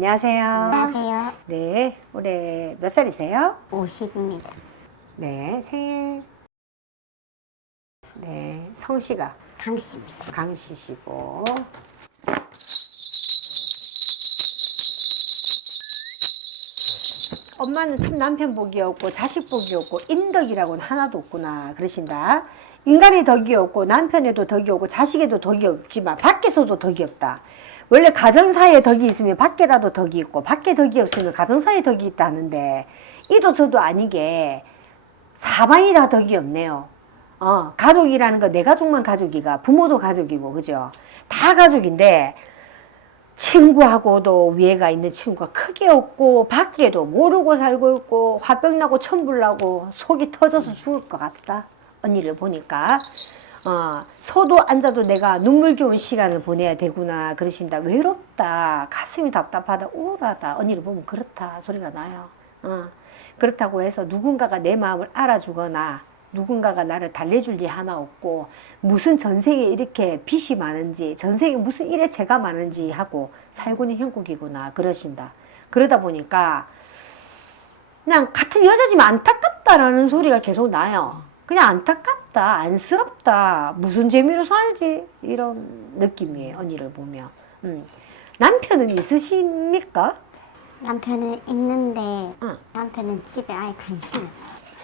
안녕하세요. 안녕하세요. 네, 올해 몇 살이세요? 50입니다. 네, 생일. 네, 성씨가 강씨입니다. 강씨시고. 엄마는 참 남편 복이 없고 자식 복이 없고 인덕이라고는 하나도 없구나 그러신다. 인간의 덕이 없고 남편에도 덕이 없고 자식에도 덕이 없지만 밖에서도 덕이 없다. 원래 가정사에 덕이 있으면 밖에라도 덕이 있고 밖에 덕이 없으면 가정사에 덕이 있다는데 이도 저도 아니게 사방이 다 덕이 없네요. 가족이라는 거 내 가족만 가족이가 부모도 가족이고 그죠? 다 가족인데 친구하고도 위해가 있는 친구가 크게 없고 밖에도 모르고 살고 있고 화병 나고 천불 나고 속이 터져서 죽을 것 같다. 언니를 보니까 서도 앉아도 내가 눈물겨운 시간을 보내야 되구나 그러신다. 외롭다, 가슴이 답답하다, 우울하다. 언니를 보면 그렇다 소리가 나요. 그렇다고 해서 누군가가 내 마음을 알아주거나 누군가가 나를 달래줄 리 하나 없고 무슨 전생에 이렇게 빚이 많은지 전생에 무슨 일에 죄가 많은지 하고 살고 있는 형국이구나 그러신다. 그러다 보니까 그냥 같은 여자지만 안타깝다라는 소리가 계속 나요. 그냥 안타깝다, 안쓰럽다, 무슨 재미로 살지 이런 느낌이에요. 언니를 보면. 남편은 있으십니까? 남편은 있는데 남편은 집에 아예 관심이 없어요.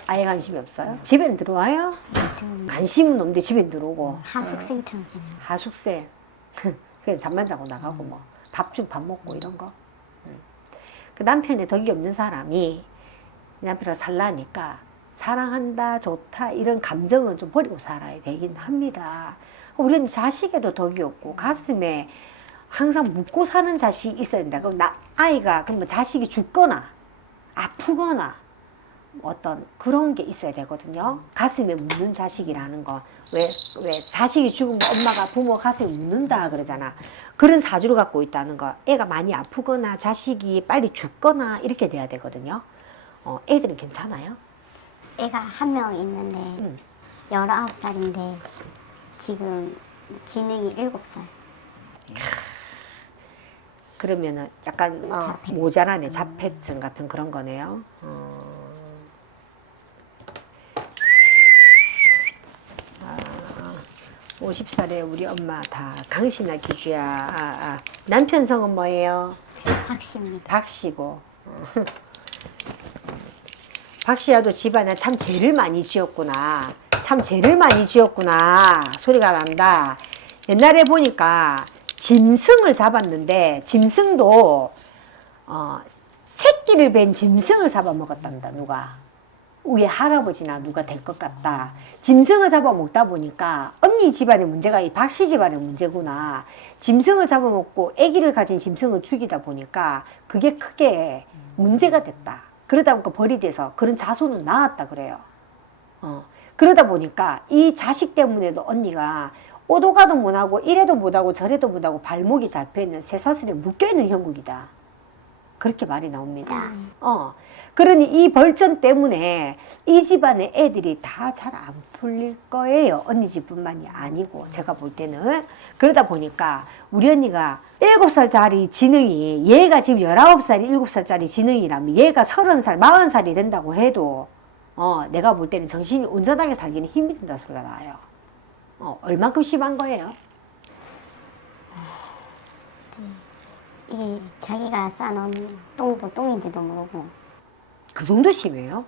아예 관심이 없어요? 집에는 들어와요? 관심은 없는데 집에 들어오고. 하숙생처럼 지내요. 하숙생. 그냥 잠만 자고 나가고 뭐 밥주고 밥 먹고 이런 거. 그 남편의 덕이 없는 사람이 남편을 살라니까 사랑한다, 좋다 이런 감정은 좀 버리고 살아야 되긴 합니다. 우리는 자식에도 덕이 없고 가슴에 항상 묻고 사는 자식이 있어야 된다. 그럼 아이가 그러면 자식이 죽거나 아프거나 어떤 그런 게 있어야 되거든요. 가슴에 묻는 자식이라는 거. 왜 자식이 죽으면 엄마가 부모 가슴에 묻는다 그러잖아. 그런 사주를 갖고 있다는 거. 애가 많이 아프거나 자식이 빨리 죽거나 이렇게 돼야 되거든요. 애들은 괜찮아요? 애가 한 명 있는데 19살인데 지금 지능이 7살. 그러면은 약간 모자라네. 자폐증 같은 그런 거네요. 50살에 우리 엄마 다 강신아 기주야. 남편 성은 뭐예요? 박씨입니다. 박씨고. 박씨야도 집안에 참 죄를 많이 지었구나. 참 죄를 많이 지었구나. 소리가 난다. 옛날에 보니까 짐승을 잡았는데 짐승도 새끼를 뵌 짐승을 잡아먹었단다. 누가. 위에 할아버지나 누가 될 것 같다. 짐승을 잡아먹다 보니까 언니 집안의 문제가 이 박씨 집안의 문제구나. 짐승을 잡아먹고 아기를 가진 짐승을 죽이다 보니까 그게 크게 문제가 됐다. 그러다 보니까 벌이 돼서 그런 자손은 나왔다 그래요. 그러다 보니까 이 자식 때문에도 언니가 오도 가도 못하고 이래도 못하고 저래도 못하고 발목이 잡혀있는 쇠사슬에 묶여있는 형국이다. 그렇게 말이 나옵니다. 그러니 이 벌점 때문에 이 집안의 애들이 다 잘 안 풀릴 거예요. 언니 집뿐만이 아니고 제가 볼 때는. 그러다 보니까 우리 언니가 7살짜리 지능이 얘가 지금 19살이 7살짜리 지능이라면 얘가 30살 40살이 된다고 해도 내가 볼 때는 정신이 온전하게 살기는 힘이 든다 소리가 나요. 얼만큼 심한 거예요? 이게 자기가 싸놓은 똥도 똥인지도 모르고. 그 정도 심해요?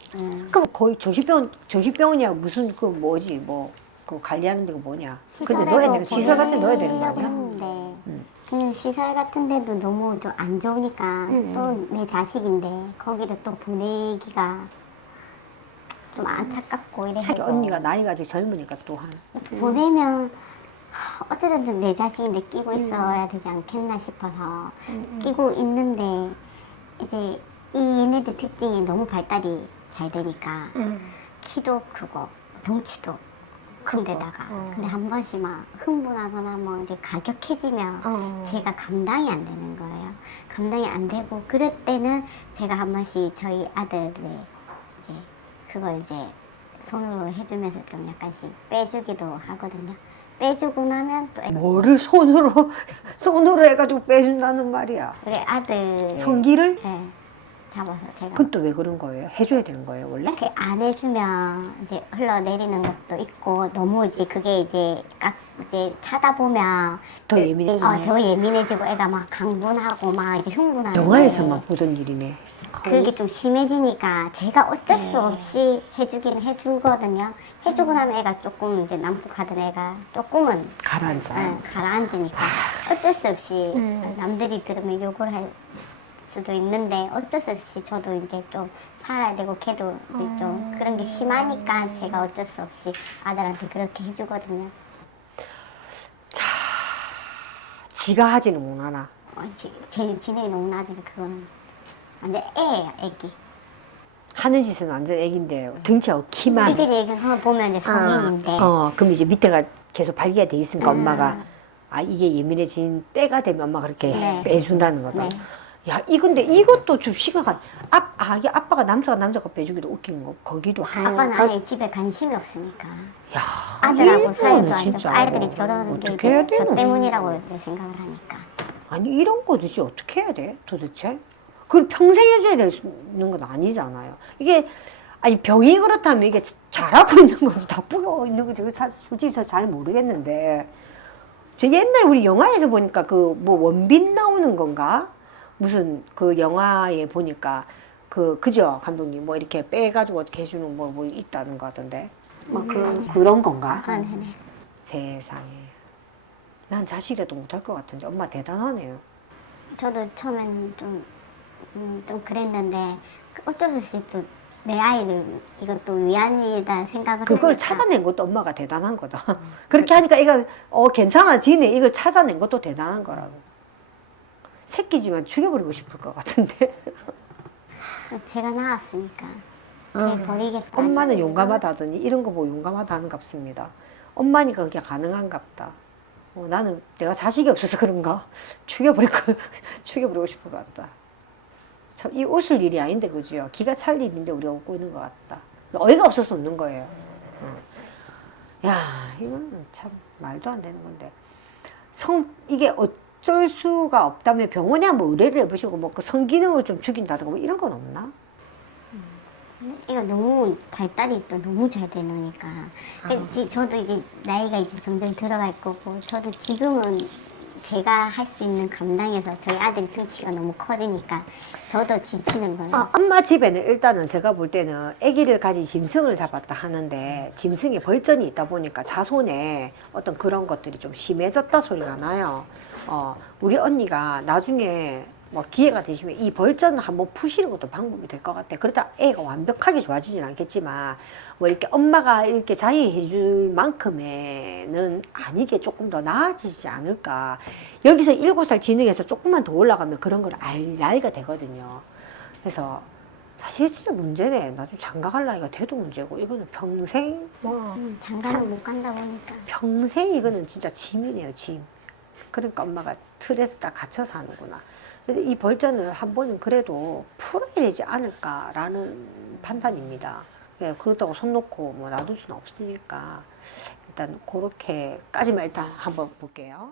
그럼 거의 정신병원이야 무슨 그 뭐지 그 관리하는 데가 뭐냐? 근데 넣어야 되는 시설 같은 데 넣어야 되는 거 아니야? 그냥 시설 같은 데도 너무 좀 안 좋으니까 또 내 자식인데 거기를 또 보내기가 좀 안타깝고 이래서 언니가 나이가 아직 젊으니까 또한 보내면 어쨌든 내 자식인데 끼고 있어야 되지 않겠나 싶어서 끼고 있는데 이제 이 얘네들 특징이 너무 발달이 잘 되니까 키도 크고 덩치도 큰데다가 근데 한 번씩 막 흥분하거나 뭐 이제 가격해지면 제가 감당이 안 되는 거예요. 감당이 안 되고 그럴 때는 제가 한 번씩 저희 아들을 이제 그걸 이제 손으로 해주면서 좀 약간씩 빼주기도 하거든요. 빼주고 나면 또 애가 뭐를 손으로 해가지고 빼준다는 말이야. 우리 아들 성기를? 네, 잡아서 제가 그건 또 왜 그런 거예요? 해줘야 되는 거예요, 원래? 이렇게 안 해주면 이제 흘러내리는 것도 있고 너무 이제 그게 이제 이제 차다 보면 더 예민해지네. 더 예민해지고 애가 막 강분하고 막 이제 흉분하고 영화에서만 보던 일이네. 그게 좀 심해지니까 제가 어쩔 수 없이 해주긴 해주거든요. 해주고 나면 애가 조금 이제 난폭하던 애가 조금은 가라앉아. 가라앉으니까 어쩔 수 없이 남들이 들으면 욕을 할 수도 있는데 어쩔 수 없이 저도 이제 좀 살아야 되고 걔도 이제 좀 그런 게 심하니까 제가 어쩔 수 없이 아들한테 그렇게 해주거든요. 지가 하지는 못하나. 제일 진행이 너무 낮으면 그거는 완전 애예요, 애기. 하는 짓은 완전 애긴데 등치하고 키만. 이게 이제 한번 보면 이제 성인인데 그럼 이제 밑에가 계속 발기가 돼 있으니까 엄마가 이게 예민해진 때가 되면 엄마가 그렇게 네. 빼준다는 거잖아. 네. 야, 근데 이것도 좀 심각한. 이게 아빠가 남자가 빼주기도 웃긴 거. 거기도 아빠는 아예 집에 관심이 없으니까 야, 아들하고 사이도 이거는 안 진짜 좋고 아이들이 저러는 게 어떻게 해야 이제 저 되노? 때문이라고 이제 생각을 하니까 아니 이런 거 도대체 어떻게 해야 돼? 도대체? 그걸 평생 해줘야 되는 건 아니잖아요. 이게 아니 병이 그렇다면 이게 잘하고 있는 건지 나쁘고 있는 건지 솔직히 저 잘 모르겠는데 저 옛날 우리 영화에서 보니까 그 뭐 원빈 나오는 건가? 무슨 그 영화에 보니까 그죠 감독님 뭐 이렇게 빼가지고 어떻게 해주는 뭐 있다는 거 같던데 뭐 그런 건가? 네네. 세상에 난 자식이라도 못할 것 같은데 엄마 대단하네요. 저도 처음에는 좀 그랬는데 어쩔 수 없이 또 내 아이를 이것도 위안이다 생각을 그걸 하니까 찾아낸 것도 엄마가 대단한 거다. 그렇게 하니까 애가 괜찮아지네. 이걸 찾아낸 것도 대단한 거라고. 새끼지만 죽여버리고 싶을 것 같은데. 제가 나왔으니까 제 버리겠다. 엄마는 용감하다 하더니 이런 거 보고 용감하다는 갑습니다. 엄마니까 그게 가능한갑다. 나는 내가 자식이 없어서 그런가? 죽여버리고 싶을 것 같다. 참, 이 웃을 일이 아닌데, 그죠? 기가 찰 일인데 우리가 웃고 있는 것 같다. 어이가 없어서 웃는 거예요. 야, 이거는 참 말도 안 되는 건데. 이게 어쩔 수가 없다면 병원에 한번 의뢰를 해보시고, 뭐, 그 성기능을 좀 죽인다든가, 뭐, 이런 건 없나? 이거 너무 발달이 또 너무 잘 되노니까 저도 이제 나이가 이제 점점 들어갈 거고 저도 지금은 제가 할 수 있는 감당해서 저희 아들 등치가 너무 커지니까 저도 지치는 거예요. 엄마 집에는 일단은 제가 볼 때는 아기를 가진 짐승을 잡았다 하는데 짐승에 벌전이 있다 보니까 자손에 어떤 그런 것들이 좀 심해졌다 소리가 나요. 우리 언니가 나중에 뭐 기회가 되시면 이 벌전을 한번 푸시는 것도 방법이 될 것 같아. 그러다 애가 완벽하게 좋아지진 않겠지만 뭐 이렇게 엄마가 이렇게 자위해 줄 만큼에는 아니게 조금 더 나아지지 않을까. 여기서 7살 지능에서 조금만 더 올라가면 그런 걸 알 나이가 되거든요. 그래서 사실 진짜 문제네. 나중에 장가갈 나이가 돼도 문제고 이거는 평생 장가는 못 간다 보니까 평생 이거는 진짜 짐이네요, 짐. 그러니까 엄마가 틀에서 딱 갇혀 사는구나. 근데 이 벌전을 한 번은 그래도 풀어야 되지 않을까라는 판단입니다. 그렇다고 손 놓고 뭐 놔둘 수는 없으니까 일단 그렇게까지만 일단 한번 볼게요.